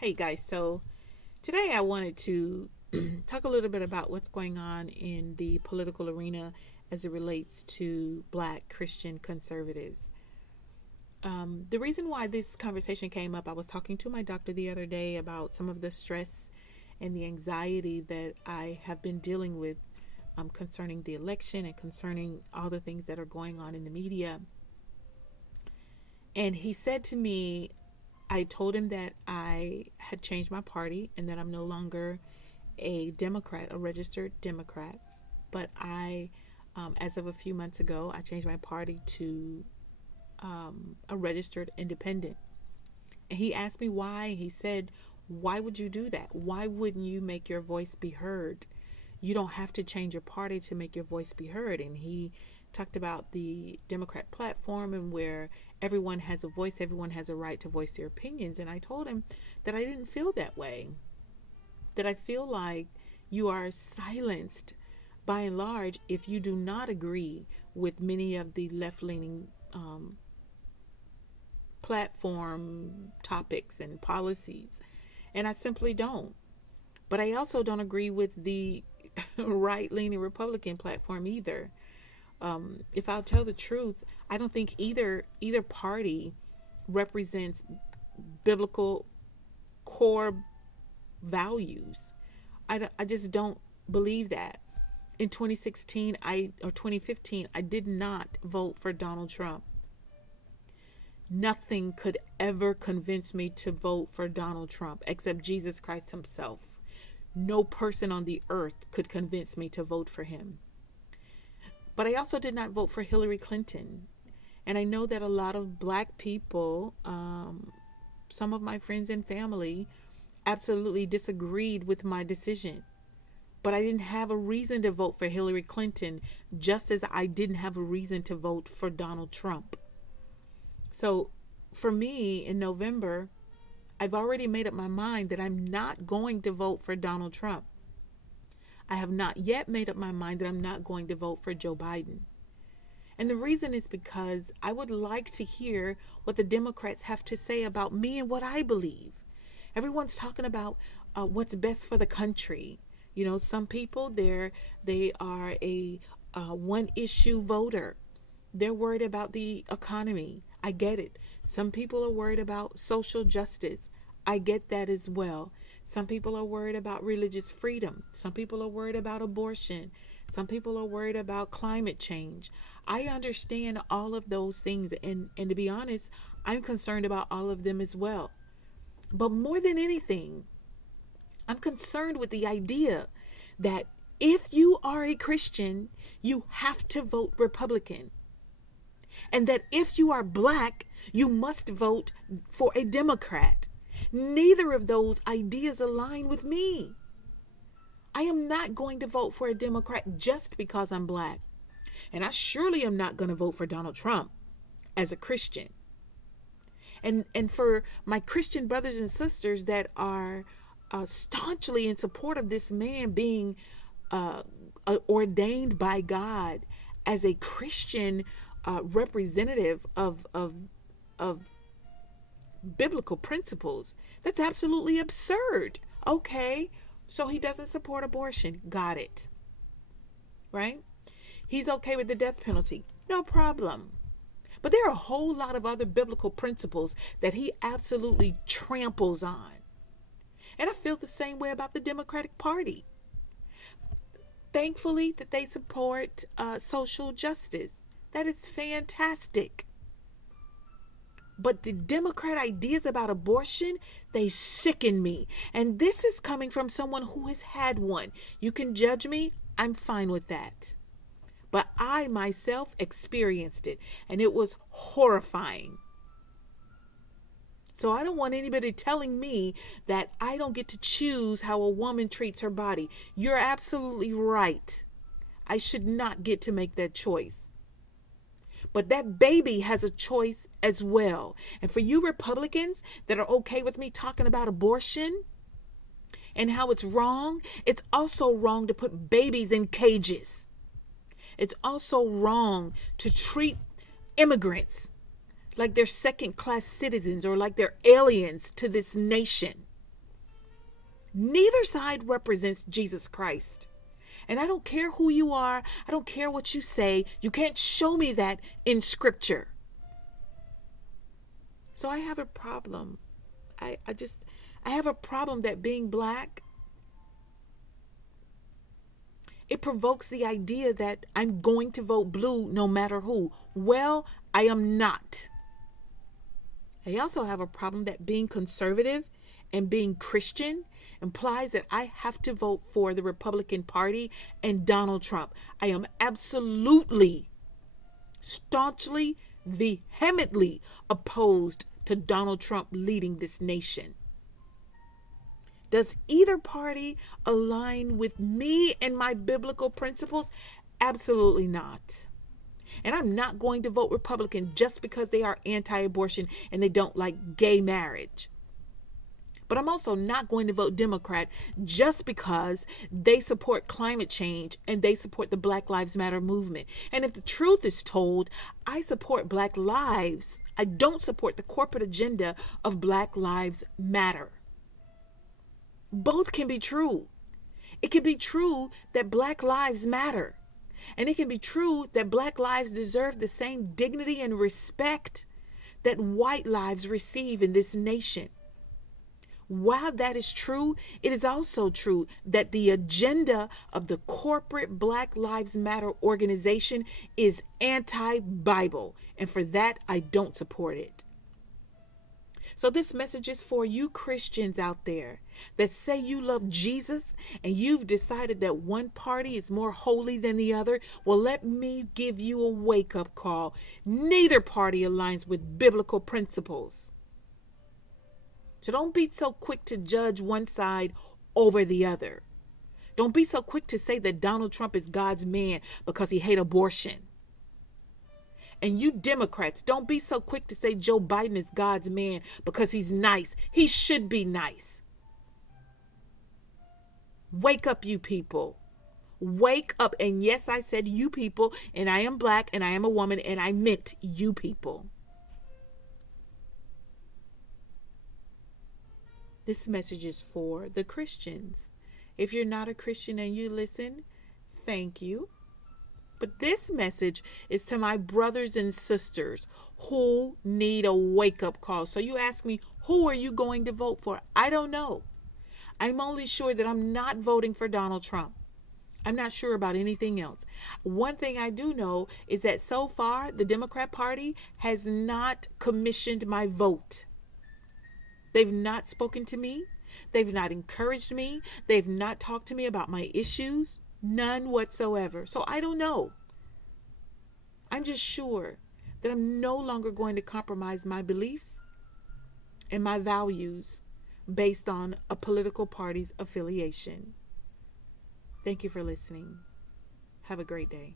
Hey guys, so today I wanted to talk a little bit about what's going on in the political arena as it relates to Black Christian conservatives. The reason why this conversation came up, I was talking to my doctor the other day about some of the stress and the anxiety that I have been dealing with concerning the election and concerning all the things that are going on in the media. And he said to me, I told him that I had changed my party and that I'm no longer a Democrat, a registered Democrat. But as of a few months ago, I changed my party to a registered independent. And he asked me why. He said, why would you do that? Why wouldn't you make your voice be heard? You don't have to change your party to make your voice be heard. And he talked about the Democrat platform and where everyone has a voice, everyone has a right to voice their opinions. And I told him that I didn't feel that way, that I feel like you are silenced by and large if you do not agree with many of the left leaning platform topics and policies. And I simply don't. But I also don't agree with the right leaning Republican platform either. If I'll tell the truth, I don't think either party represents biblical core values. I just don't believe that. In 2016, or 2015, I did not vote for Donald Trump. Nothing could ever convince me to vote for Donald Trump except Jesus Christ himself. No person on the earth could convince me to vote for him. But I also did not vote for Hillary Clinton. And I know that a lot of Black people, some of my friends and family, absolutely disagreed with my decision. But I didn't have a reason to vote for Hillary Clinton, just as I didn't have a reason to vote for Donald Trump. So for me, in November, I've already made up my mind that I'm not going to vote for Donald Trump. I have not yet made up my mind that I'm not going to vote for Joe Biden. And the reason is because I would like to hear what the Democrats have to say about me and what I believe. Everyone's talking about what's best for the country. You know, some people they are a one issue voter. They're worried about the economy. I get it. Some people are worried about social justice. I get that as well. Some people are worried about religious freedom. Some people are worried about abortion. Some people are worried about climate change. I understand all of those things. And to be honest, I'm concerned about all of them as well. But more than anything, I'm concerned with the idea that if you are a Christian, you have to vote Republican. And that if you are Black, you must vote for a Democrat. Neither of those ideas align with me. I am not going to vote for a Democrat just because I'm Black. And I surely am not going to vote for Donald Trump as a Christian. And for my Christian brothers and sisters that are staunchly in support of this man being ordained by God as a Christian representative of biblical principles, that's absolutely absurd. Okay, so he doesn't support abortion. Got it. Right? He's okay with the death penalty. No problem. But there are a whole lot of other biblical principles that he absolutely tramples on. And I feel the same way about the Democratic Party. Thankfully that they support social justice. That is fantastic. But the Democrat ideas about abortion, they sicken me. And this is coming from someone who has had one. You can judge me. I'm fine with that. But I myself experienced it, and it was horrifying. So I don't want anybody telling me that I don't get to choose how a woman treats her body. You're absolutely right. I should not get to make that choice. But that baby has a choice as well. And for you Republicans that are okay with me talking about abortion and how it's wrong, it's also wrong to put babies in cages. It's also wrong to treat immigrants like they're second class citizens or like they're aliens to this nation. Neither side represents Jesus Christ. And I don't care who you are. I don't care what you say. You can't show me that in scripture. So I have a problem. I have a problem that being black, it provokes the idea that I'm going to vote blue no matter who. Well, I am not. I also have a problem that being conservative and being Christian implies that I have to vote for the Republican Party and Donald Trump. I am absolutely, staunchly, vehemently opposed to Donald Trump leading this nation. Does either party align with me and my biblical principles? Absolutely not. And I'm not going to vote Republican just because they are anti-abortion and they don't like gay marriage. But I'm also not going to vote Democrat just because they support climate change and they support the Black Lives Matter movement. And if the truth is told, I support Black lives. I don't support the corporate agenda of Black Lives Matter. Both can be true. It can be true that Black lives matter. And it can be true that Black lives deserve the same dignity and respect that white lives receive in this nation. While that is true, it is also true that the agenda of the corporate Black Lives Matter organization is anti-Bible. And for that, I don't support it. So this message is for you Christians out there that say you love Jesus and you've decided that one party is more holy than the other. Well, let me give you a wake-up call. Neither party aligns with biblical principles. So don't be so quick to judge one side over the other. Don't be so quick to say that Donald Trump is God's man because he hates abortion. And you Democrats, don't be so quick to say Joe Biden is God's man because he's nice. He should be nice. Wake up, you people. Wake up. And yes, I said you people, and I am black, and I am a woman, and I meant you people. This message is for the Christians. If you're not a Christian and you listen, thank you. But this message is to my brothers and sisters who need a wake-up call. So you ask me, who are you going to vote for? I don't know. I'm only sure that I'm not voting for Donald Trump. I'm not sure about anything else. One thing I do know is that so far, the Democrat Party has not commissioned my vote. They've not spoken to me. They've not encouraged me. They've not talked to me about my issues. None whatsoever. So I don't know. I'm just sure that I'm no longer going to compromise my beliefs and my values based on a political party's affiliation. Thank you for listening. Have a great day.